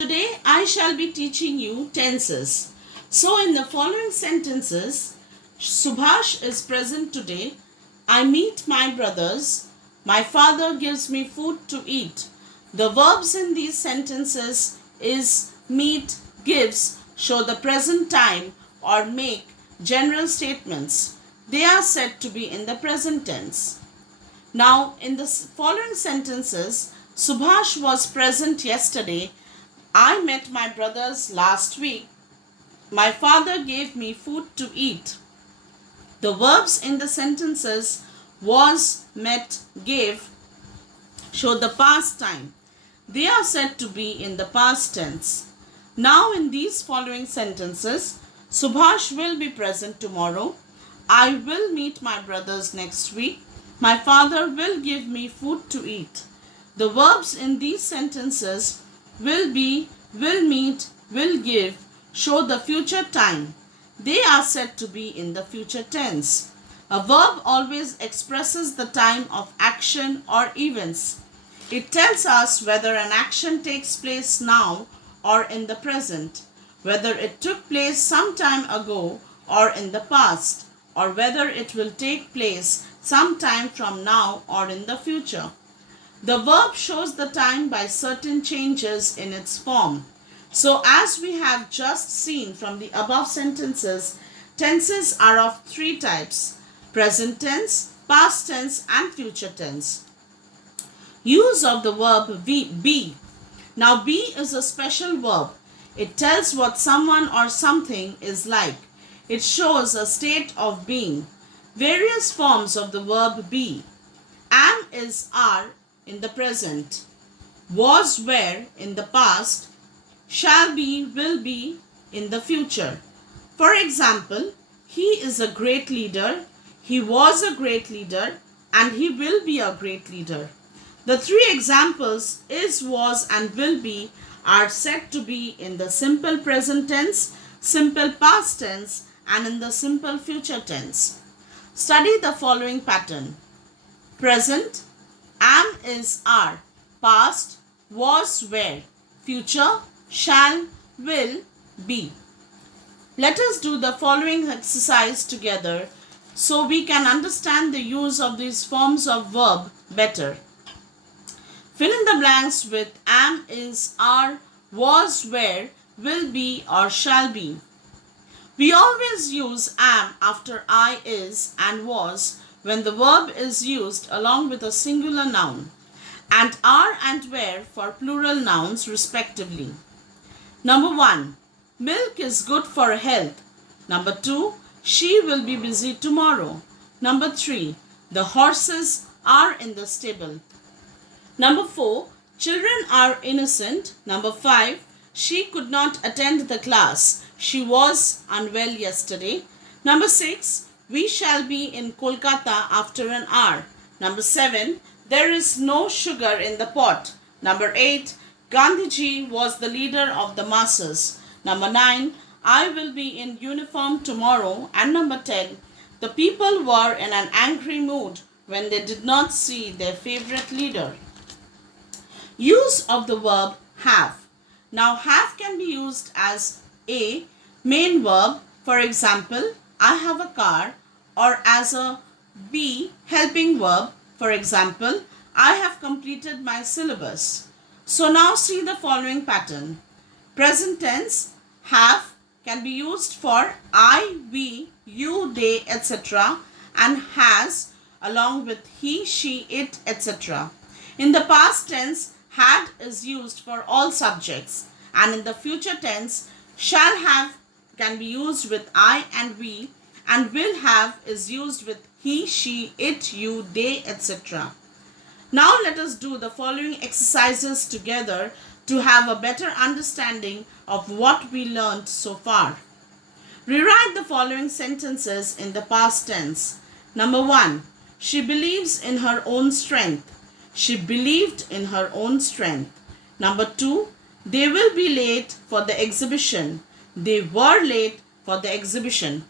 Today I shall be teaching you tenses. So in the following sentences, Subhash is present today. I meet my brothers. My father gives me food to eat. The verbs in these sentences is meet, gives, show the present time or make general statements. They are said to be in the present tense. Now, in the following sentences, Subhash was present yesterday. I met my brothers last week. My father gave me food to eat. The verbs in the sentences was, met, gave show the past time. They are said to be in the past tense. Now, in these following sentences, Subhash will be present tomorrow. I will meet my brothers next week. My father will give me food to eat. The verbs in these sentences will be, will meet, will give show the future time. They are said to be in the future tense. A verb always expresses the time of action or events. It tells us whether an action takes place now or in the present, whether it took place some time ago or in the past, or whether it will take place some time from now or in the future. The verb shows the time by certain changes in its form. So, as we have just seen from the above sentences, tenses are of three types: present tense, past tense, and future tense. Use of the verb be. Now, be is a special verb. It tells what someone or something is like. It shows a state of being. Various forms of the verb be. Am is are in the present. Was were in the past. Shall be will be in the future. For example, he is a great leader, he was a great leader, and he will be a great leader. The three examples is, was, and will be are said to be in the simple present tense, simple past tense, and in the simple future tense. Study the following pattern. Present, am is are. Past, was were. Future, shall, will, be. Let us do the following exercise together so we can understand the use of these forms of verb better. Fill in the blanks with am, is, are, was, were, will be, or shall be. We always use am after I, is, and was when the verb is used along with a singular noun, and are and were for plural nouns respectively. Number 1. Milk is good for health. Number 2. She will be busy tomorrow. Number 3. The horses are in the stable. Number 4. Children are innocent. Number 5. She could not attend the class. She was unwell yesterday. Number 6. We shall be in Kolkata after an hour. Number 7. There is no sugar in the pot. Number 8. Gandhiji was the leader of the masses. Number 9. I will be in uniform tomorrow. And number 10. The people were in an angry mood when they did not see their favorite leader. Use of the verb have. Now, have can be used as a main verb, for example, I have a car, or as a be helping verb, for example, I have completed my syllabus. So now see the following pattern. Present tense, have can be used for I, we, you, they, etc. and has along with he, she, it, etc. In the past tense, had is used for all subjects, and in the future tense, shall have can be used with I and we, and will have is used with he, she, it, you, they, etc. Now let us do the following exercises together to have a better understanding of what we learned so far. Rewrite the following sentences in the past tense. Number 1. She believes in her own strength. She believed in her own strength. Number 2. They will be late for the exhibition. They were late for the exhibition.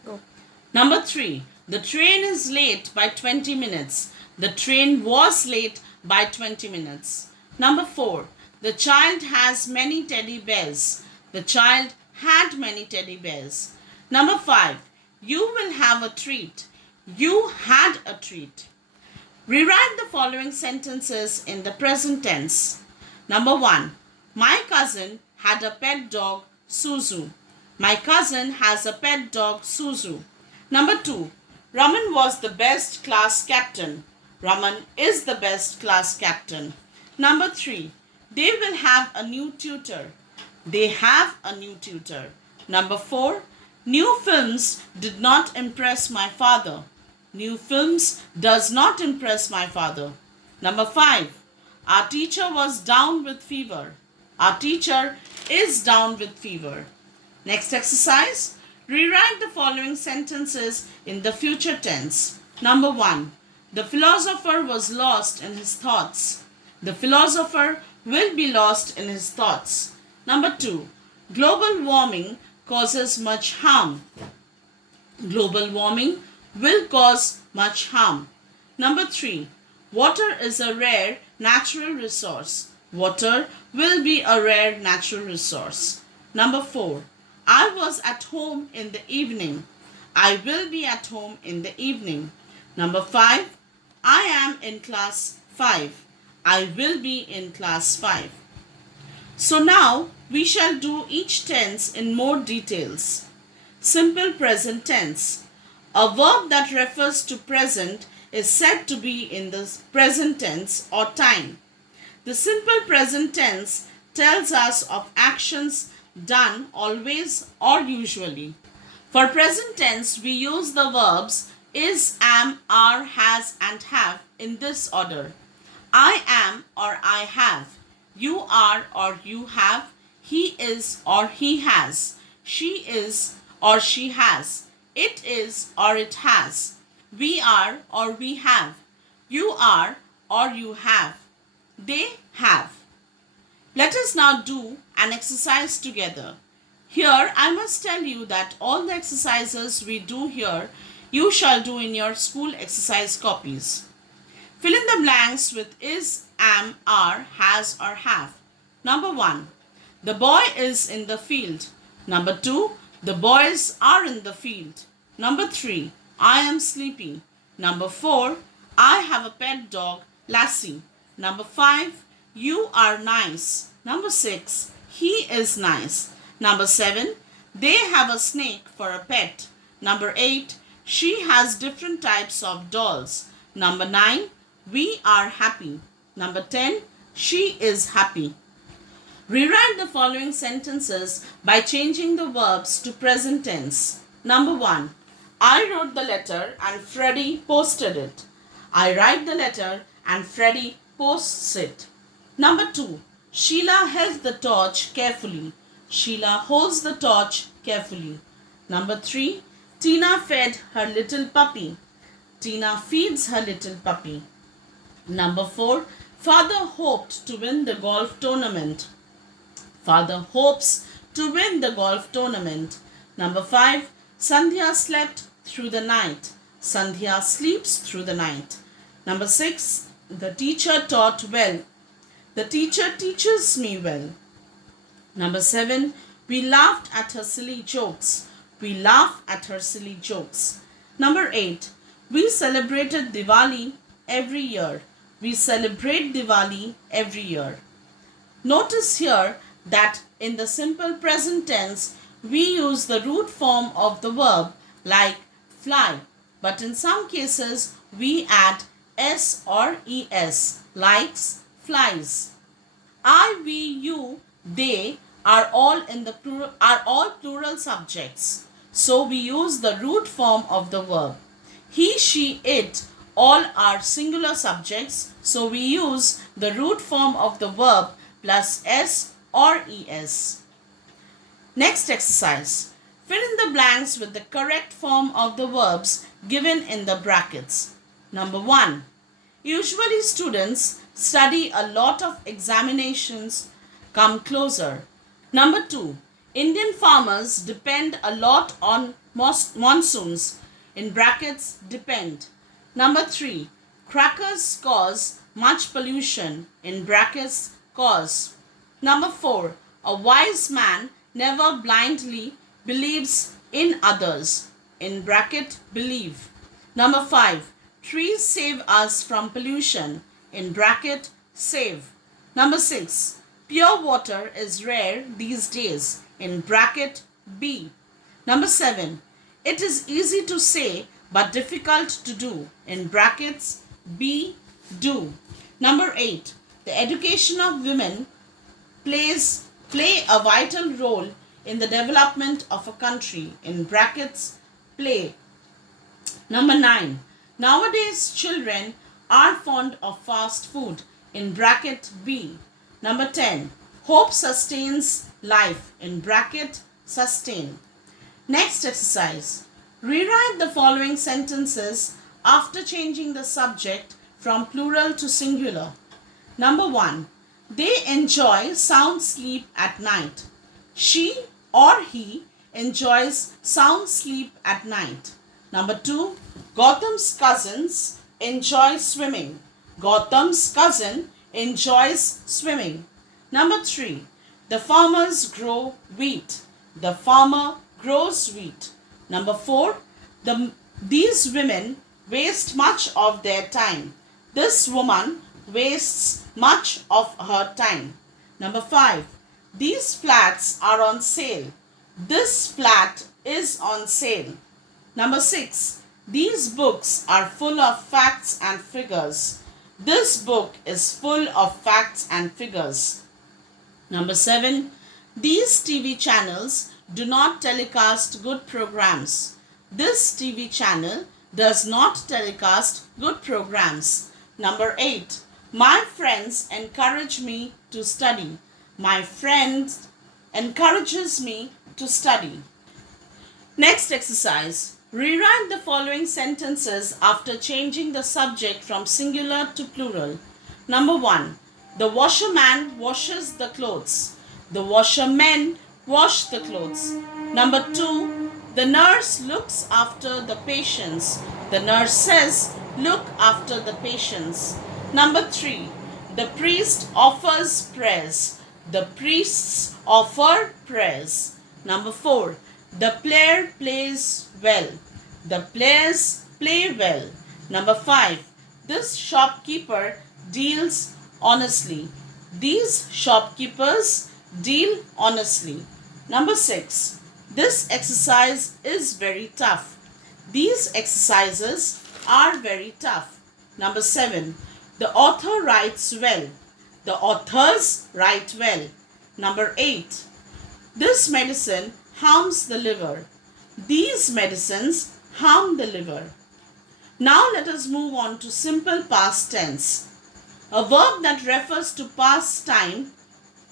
Number 3. The train is late by 20 minutes. The train was late by 20 minutes. Number 4. The child has many teddy bears. The child had many teddy bears. Number 5. You will have a treat. You had a treat. Rewrite the following sentences in the present tense. Number 1. My cousin had a pet dog, Suzu. My cousin has a pet dog, Suzu. Number 2. Raman was the best class captain. Raman is the best class captain. Number 3. They will have a new tutor. They have a new tutor. Number 4. New films did not impress my father. New films does not impress my father. Number 5. Our teacher was down with fever. Our teacher is down with fever. Next exercise. Rewrite the following sentences in the future tense. Number 1. The philosopher was lost in his thoughts. The philosopher will be lost in his thoughts. Number 2. Global warming causes much harm. Global warming will cause much harm. Number 3. Water is a rare natural resource. Water will be a rare natural resource. Number 4. I was at home in the evening. I will be at home in the evening. Number 5. I am in class 5. I will be in class 5. So now we shall do each tense in more details. Simple present tense. A verb that refers to present is said to be in the present tense or time. The simple present tense tells us of actions done always or usually. For present tense, we use the verbs is, am, are, has and have in this order. I am or I have. You are or you have. He is or he has. She is or she has. It is or it has. We are or we have. You are or you have. They have. Let us now do an exercise together. Here I must tell you that all the exercises we do here you shall do in your school exercise copies. Fill in the blanks with is, am, are, has or have. Number 1. The boy is in the field. Number 2. The boys are in the field. Number 3. I am sleepy. Number 4. I have a pet dog, Lassie. Number 5. You are nice. Number 6. He is nice. Number 7. They have a snake for a pet. Number 8. She has different types of dolls. Number 9. We are happy. Number 10. She is happy. Rewrite the following sentences by changing the verbs to present tense. Number 1. I wrote the letter and Freddie posted it. I write the letter and Freddie posts it. Number 2. Sheila held the torch carefully. Sheila holds the torch carefully. Number 3. Tina fed her little puppy. Tina feeds her little puppy. Number 4. Father hoped to win the golf tournament. Father hopes to win the golf tournament. Number 5. Sandhya slept through the night. Sandhya sleeps through the night. Number 6. The teacher taught well. The teacher teaches me well. Number 7. We laughed at her silly jokes. We laugh at her silly jokes. Number 8. We celebrated Diwali every year. We celebrate Diwali every year. Notice here that in the simple present tense, we use the root form of the verb like fly, but in some cases we add s or es, likes, flies. I, we, you, they are all plural subjects. So we use the root form of the verb. He, she, it all are singular subjects. So we use the root form of the verb plus s or es. Next exercise. Fill in the blanks with the correct form of the verbs given in the brackets. Number 1. Usually students study a lot of examinations come closer. Number 2. Indian farmers depend a lot on monsoons. In brackets, depend. Number 3. Crackers cause much pollution. In brackets, cause. Number 4, a wise man never blindly believes in others. In bracket, believe. Number 5, trees save us from pollution. In bracket, save. Number 6, pure water is rare these days. In bracket, be. Number 7, it is easy to say but difficult to do. In brackets, be, do. Number 8, the education of women play a vital role in the development of a country. In brackets, play. Number 9, nowadays children are fond of fast food. In bracket, be. Number 10, hope sustains life. In bracket, sustain. Next exercise. Rewrite the following sentences after changing the subject from plural to singular. Number 1, they enjoy sound sleep at night. She or he enjoys sound sleep at night. Number 2, Gautam's cousins enjoy swimming. Gautam's cousin enjoys swimming. Number 3, the farmers grow wheat. The farmer grows wheat. Number 4, these women waste much of their time. This woman wastes much of her time. Number 5, these flats are on sale. This flat is on sale. Number 6, these books are full of facts and figures. This book is full of facts and figures. Number 7, these TV channels do not telecast good programs. This TV channel does not telecast good programs. Number 8, my friends encourage me to study. My friend encourages me to study. Next exercise. Rewrite the following sentences after changing the subject from singular to plural. Number 1, the washerman washes the clothes. The washermen wash the clothes. Number 2, the nurse looks after the patients. The nurses look after the patients. Number 3, the priest offers prayers. The priests offer prayers. Number 4, the player plays well. The players play well. Number 5, this shopkeeper deals honestly. These shopkeepers deal honestly. Number 6, this exercise is very tough. These exercises are very tough. Number 7, the author writes well. The authors write well. Number 8, this medicine harms the liver. These medicines harm the liver. Now let us move on to simple past tense. A verb that refers to past time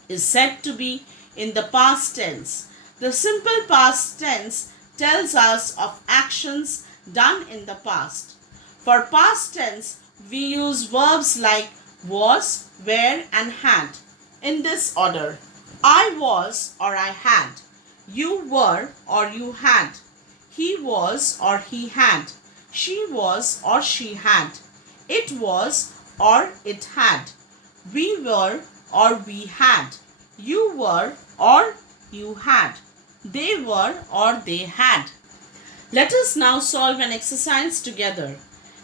is said to be in the past tense. The simple past tense tells us of actions done in the past. For past tense, we use verbs like was, were, and had in this order. I was or I had. You were or you had. He was or he had. She was or she had. It was or it had. We were or we had. You were or you had. They were or they had. Let us now solve an exercise together.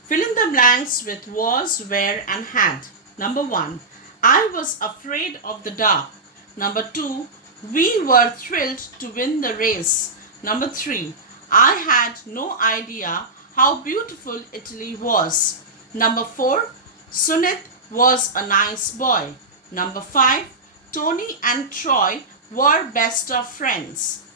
Fill in the blanks with was, were, and had. Number 1, I was afraid of the dark. Number 2, we were thrilled to win the race. Number 3, I had no idea how beautiful Italy was. Number 4, Sunit was a nice boy. Number 5, Tony and Troy were best of friends.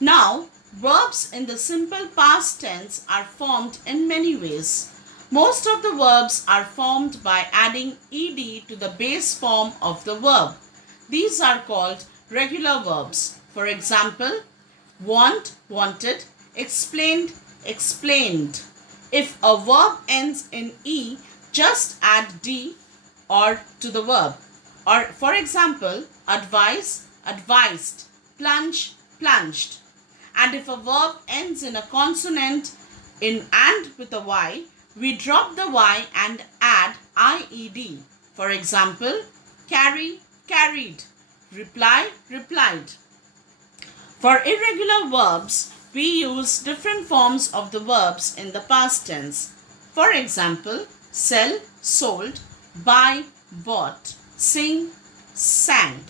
Now, verbs in the simple past tense are formed in many ways. Most of the verbs are formed by adding ed to the base form of the verb. These are called regular verbs. For example, want, wanted, explained, explained. If a verb ends in e, just add d or to the verb. Or for example, advise, advised, plunge, plunged. And if a verb ends in a consonant in and with a y, we drop the y and add ied. For example, carry, carried, reply, replied. For irregular verbs, we use different forms of the verbs in the past tense. For example, sell, sold, buy, bought, sing, sang.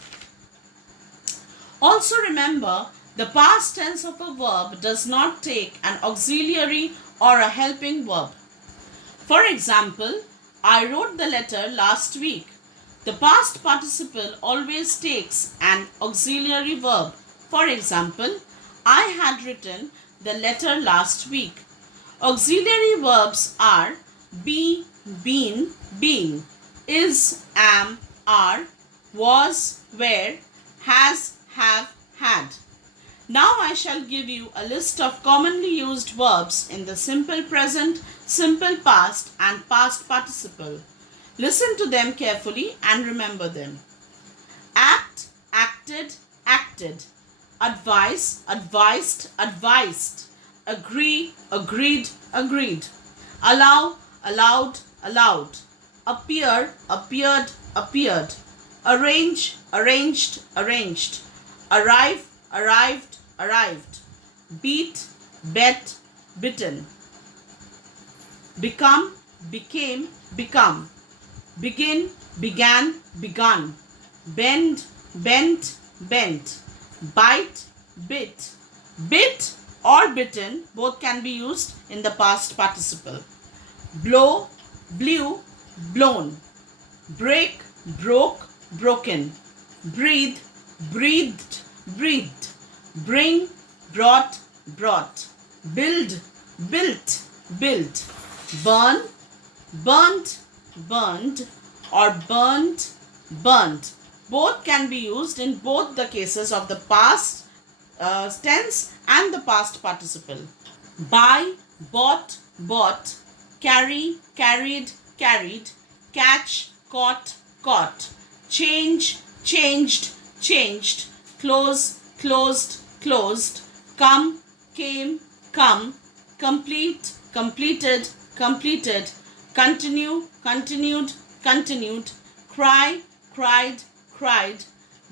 Also remember, the past tense of a verb does not take an auxiliary or a helping verb. For example, I wrote the letter last week. The past participle always takes an auxiliary verb. For example, I had written the letter last week. Auxiliary verbs are be, been, being, is, am, are, was, were, has, have, had. Now I shall give you a list of commonly used verbs in the simple present, simple past and past participle. Listen to them carefully and remember them. Act, acted, acted. Advise, advised, advised. Agree, agreed, agreed. Allow, allowed, allowed. Appear, appeared, appeared. Arrange, arranged, arranged. Arrive, arrived, arrived. Beat, bet, bitten. Become, became, become. Begin, began, begun. Bend, bent, bent. Bite, bit. Bit or bitten both can be used in the past participle. Blow, blew, blown. Break, broke, broken. Breathe, breathed, breathed. Bring, brought, brought. Build, built, built. Burn, burnt, burned, or burnt, burnt. Both can be used in both the cases of the past tense and the past participle. Buy, bought, bought. Carry, carried, carried. Catch, caught, caught. Change, changed, changed. Close, closed, closed. Come, came, come. Complete, completed, completed. Continue, continued, continued. Cry, cried, cried.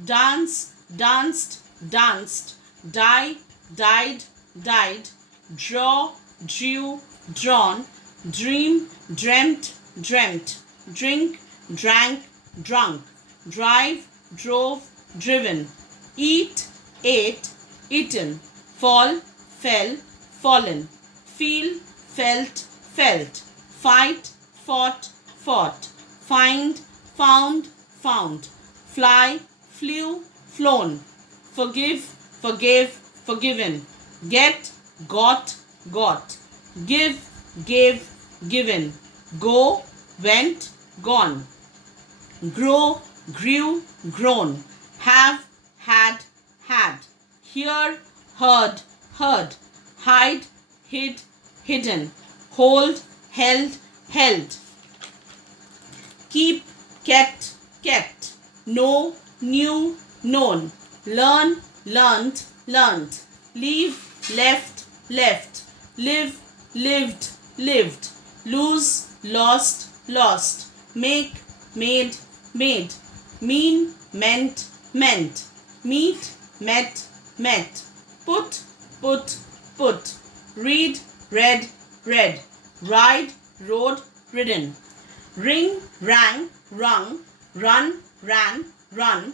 Dance, danced, danced. Die, died, died. Draw, drew, drawn. Dream, dreamt, dreamt. Drink, drank, drunk. Drive, drove, driven. Eat, ate, eaten. Fall, fell, fallen. Feel, felt, felt. Fight, fought, fought. Find, found, found. Fly, flew, flown. Forgive, forgave, forgiven. Get, got, got. Give, gave, given. Go, went, gone. Grow, grew, grown. Have, had, had. Hear, heard, heard. Hide, hid, hidden. Hold, held, held. Keep, kept, kept. Know, knew, known. Learn, learnt, learnt. Leave, left, left. Live, lived, lived. Lose, lost, lost. Make, made, made. Mean, meant, meant. Meet, met, met. Put, put, put. Read, read, read. Ride, rode, ridden. Ring, rang, rung. Run, ran, run.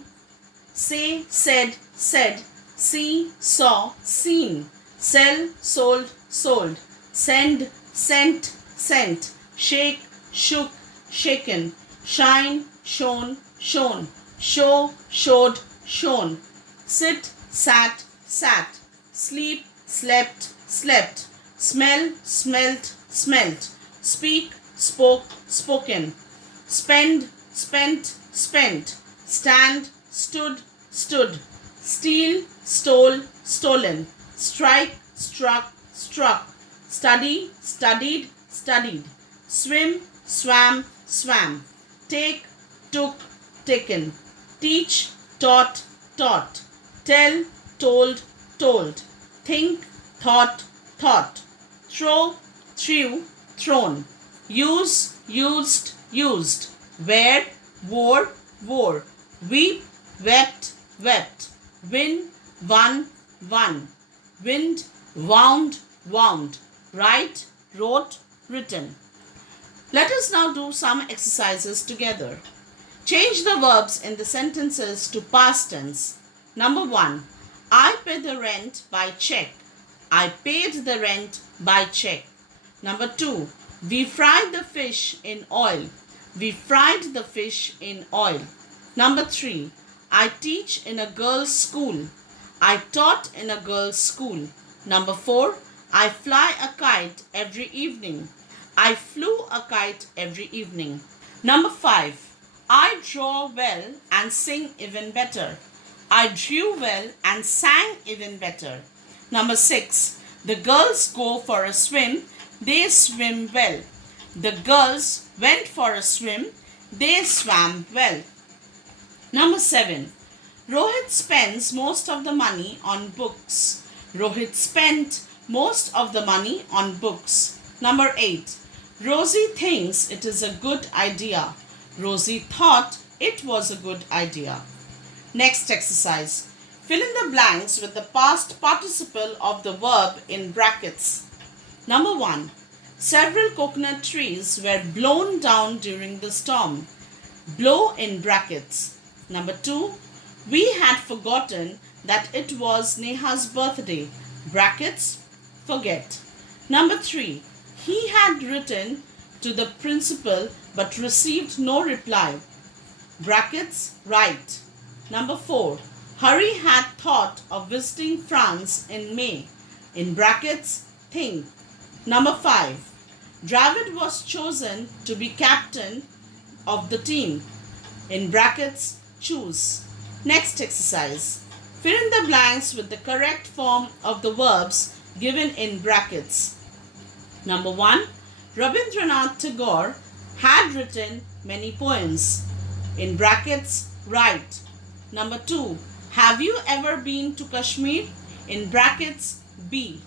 Say, said, said. See, saw, seen. Sell, sold, sold. Send, sent, sent. Shake, shook, shaken. Shine, shone, shown. Show, showed, shown. Sit, sat, sat. Sleep, slept, slept. Smell, smelt, smelt. Speak, spoke, spoken. Spend, spent, spent. Stand, stood, stood. Steal, stole, stolen. Strike, struck, struck. Study, studied, studied. Swim, swam, swam. Take, took, taken. Teach, taught, taught. Tell, told, told. Think, thought, thought. Throw, threw, thrown. Use, used, used. Wear, wore, wore. Weep, wept, wept, win, won, won, wind, wound, wound, write, wrote, written. Let us now do some exercises together. Change the verbs in the sentences to past tense. Number 1. I paid the rent by check. I paid the rent by check. Number 2. We fried the fish in oil. We fried the fish in oil. Number 3. I teach in a girls' school. I taught in a girls' school. Number 4. I fly a kite every evening. I flew a kite every evening. Number 5. I draw well and sing even better. I drew well and sang even better. Number 6. The girls go for a swim. They swim well. The girls went for a swim. They swam well. Number 7. Rohit spends most of the money on books. Rohit spent most of the money on books. Number 8. Rosie thinks it is a good idea. Rosie thought it was a good idea. Next exercise. Fill in the blanks with the past participle of the verb in brackets. Number 1. Several coconut trees were blown down during the storm. Blow in brackets. Number 2. We had forgotten that it was Neha's birthday. Brackets, forget. Number 3. He had written to the principal but received no reply. Brackets, write. Number 4. Hari had thought of visiting France in May. In brackets, think. Number 5. Dravid was chosen to be captain of the team. In brackets, choose. Next exercise. Fill in the blanks with the correct form of the verbs given in brackets. Number 1. Rabindranath Tagore had written many poems. In brackets, write. Number 2. Have you ever been to Kashmir? In brackets, be.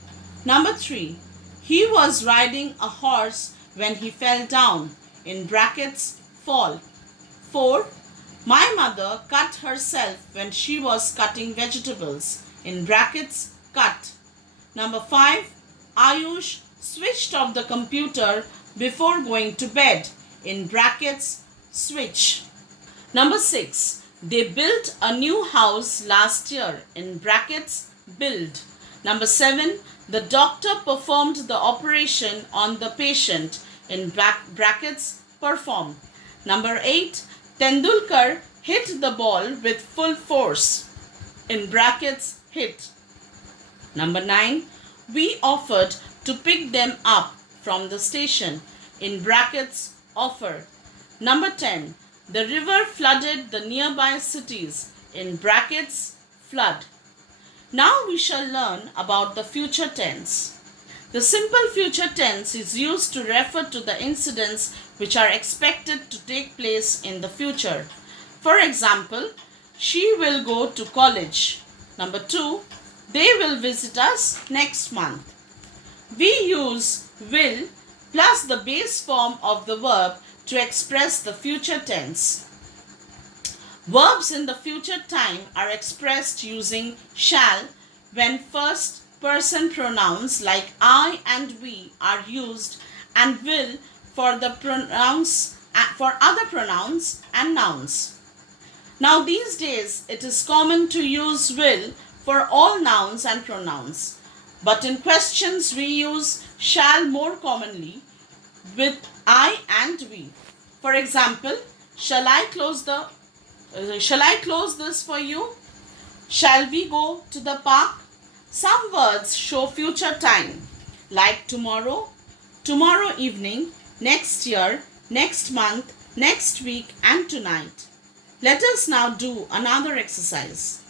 Number 3. He was riding a horse when he fell down. In brackets, fall. 4. My mother cut herself when she was cutting vegetables. In brackets, cut. Number 5. Ayush switched off the computer before going to bed. In brackets, switch. Number 6. They built a new house last year. In brackets, build. Number 7. The doctor performed the operation on the patient. In brackets, perform. Number 8. Tendulkar hit the ball with full force. In brackets, hit. Number 9. We offered to pick them up from the station. In brackets, offer. Number 10. The river flooded the nearby cities. In brackets, flood. Now we shall learn about the future tense. The simple future tense is used to refer to the incidents which are expected to take place in the future. For example, she will go to college. Number 2. They will visit us next month. We use will plus the base form of the verb to express the future tense. Verbs in the future time are expressed using shall when first person pronouns like I and we are used, and will for the pronouns for other pronouns and nouns. Now these days it is common to use will for all nouns and pronouns, but in questions we use shall more commonly with I and we. For example, shall I close this for you? Shall we go to the park? Some words show future time like tomorrow, tomorrow evening, next year, next month, next week and tonight. Let us now do another exercise.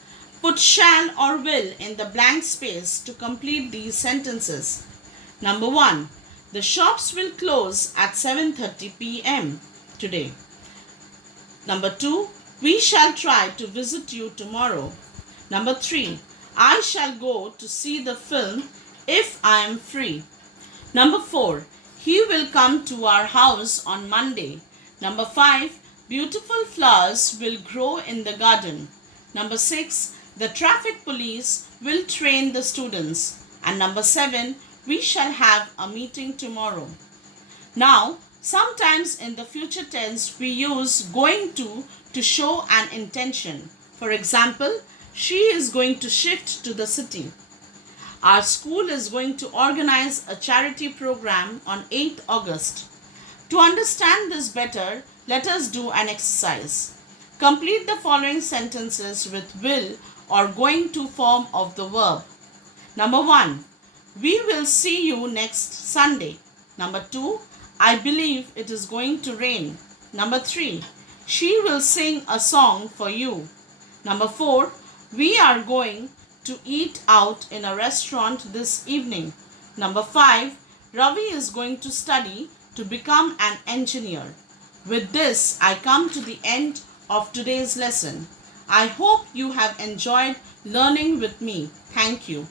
Put shall or will in the blank space to complete these sentences. Number 1. The shops will close at 7:30 p.m. today. Number 2. We shall try to visit you tomorrow. Number 3. I shall go to see the film if I am free. Number 4. He will come to our house on Monday. Number 5. Beautiful flowers will grow in the garden. Number 6, the traffic police will train the students. And number 7, we shall have a meeting tomorrow. Now, sometimes in the future tense we use going to show an intention. For example, she is going to shift to the city. Our school is going to organize a charity program on 8th August. To understand this better, let us do an exercise. Complete the following sentences with will or going to form of the verb. Number 1, we will see you next Sunday. Number 2, I believe it is going to rain. Number 3, she will sing a song for you. Number 4, we are going to eat out in a restaurant this evening. Number 5, Ravi is going to study to become an engineer. With this, I come to the end of today's lesson. I hope you have enjoyed learning with me. Thank you.